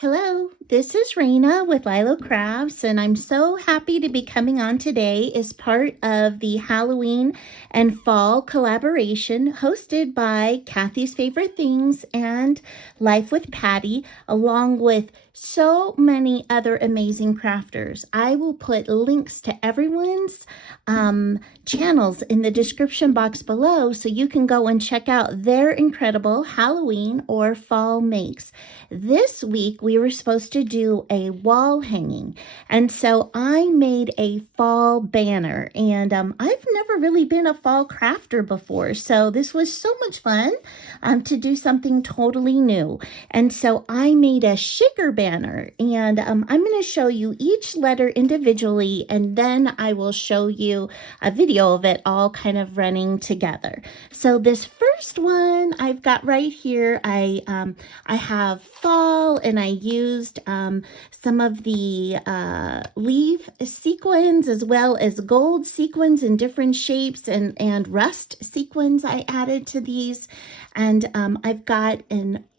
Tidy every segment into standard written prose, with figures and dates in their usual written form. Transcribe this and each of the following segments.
Hello, this is Raina with LYLO Crafts, and I'm so happy to be coming on today as part of the Halloween and Fall collaboration hosted by Kathy's Favorite Things and Life with Patti, along with so many other amazing crafters. I will put links to everyone's channels in the description box below so you can go and check out their incredible Halloween or fall makes. This week we were supposed to do a wall hanging, and so I made a fall banner, and I've never really been a fall crafter before, so this was so much fun to do something totally new. And so I made a shaker banner, and I'm going to show you each letter individually, and then I will show you a video of it all kind of running together. So this first one I've got right here, I have fall, and I used some of the leaf sequins as well as gold sequins in different shapes and rust sequins I added to these. And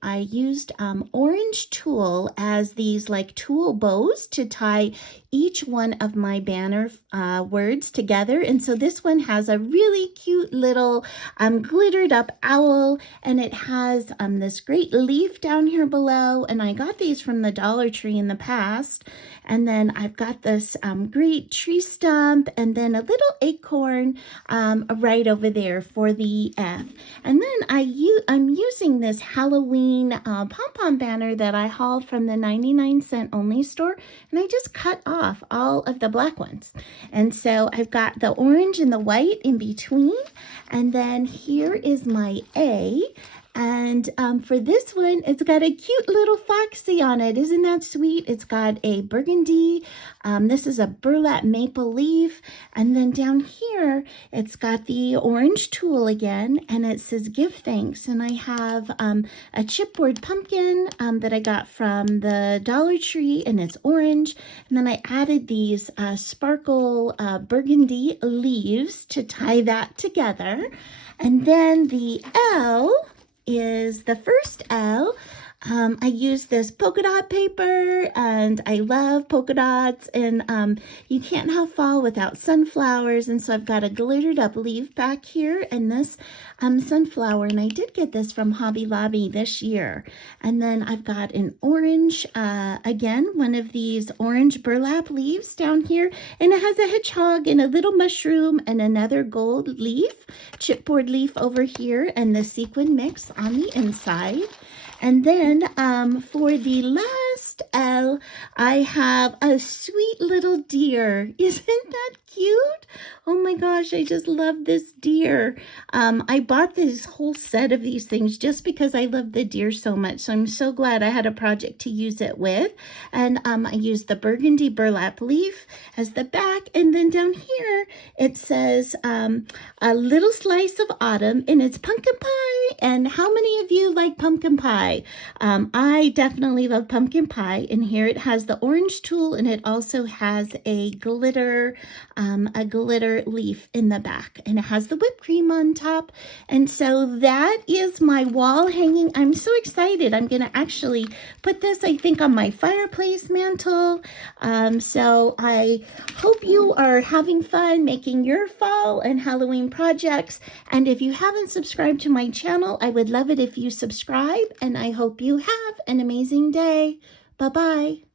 I used orange tulle as these like tulle bows to tie each one of my banner words together. And so this one has a really cute little glittered up owl, and it has this great leaf down here below. And I got these from the Dollar Tree in the past. And then I've got this great tree stump, and then a little acorn right over there for the F. And then I'm using this Halloween pom-pom banner that I hauled from the 99-cent only store, and I just cut off all of the black ones. And so I've got the orange and the white in between, and then here is my A. And for this one, it's got a cute little foxy on it. Isn't that sweet? It's got a burgundy. This is a burlap maple leaf. And then down here, it's got the orange tulle again. And it says, "Give thanks." And I have a chipboard pumpkin that I got from the Dollar Tree, and it's orange. And then I added these sparkle burgundy leaves to tie that together. And then the L is the first L. I use this polka dot paper, and I love polka dots, and you can't have fall without sunflowers. And so I've got a glittered up leaf back here, and this sunflower, and I did get this from Hobby Lobby this year. And then I've got an orange, again, one of these orange burlap leaves down here, and it has a hedgehog and a little mushroom and another gold leaf, chipboard leaf over here, and the sequin mix on the inside. And then for the last L, I have a sweet little deer. Isn't that cute? Oh my gosh, I just love this deer. I bought this whole set of these things just because I love the deer so much. So I'm so glad I had a project to use it with. And I used the burgundy burlap leaf as the back. And then down here, it says a little slice of autumn, and it's pumpkin pie. And how many of you like pumpkin pie? I definitely love pumpkin pie, and here it has the orange tulle, and it also has a glitter leaf in the back, and it has the whipped cream on top. And so that is my wall hanging. I'm so excited. I'm going to actually put this, I think, on my fireplace mantle. So I hope you are having fun making your fall and Halloween projects. And if you haven't subscribed to my channel, I would love it if you subscribe, and I hope you have an amazing day. Bye-bye.